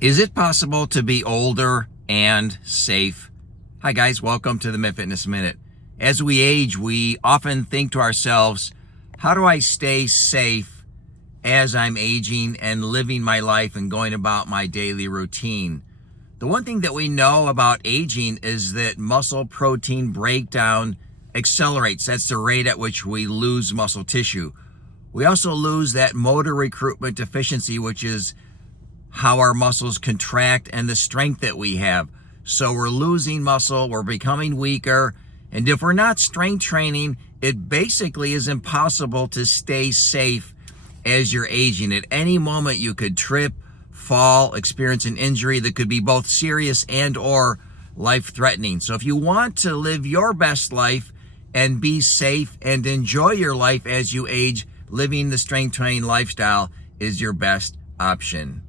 Is it possible to be older and safe? Hi guys, welcome to the MedFitness Minute. As we age, we often think to ourselves, how do I stay safe as I'm aging and living my life and going about my daily routine? The one thing that we know about aging is that muscle protein breakdown accelerates. That's the rate at which we lose muscle tissue. We also lose that motor recruitment deficiency, which is how our muscles contract and the strength that we have. So we're losing muscle, we're becoming weaker, and if we're not strength training, it basically is impossible to stay safe as you're aging. At any moment you could trip, fall, experience an injury that could be both serious and or life-threatening. So if you want to live your best life and be safe and enjoy your life as you age, living the strength training lifestyle is your best option.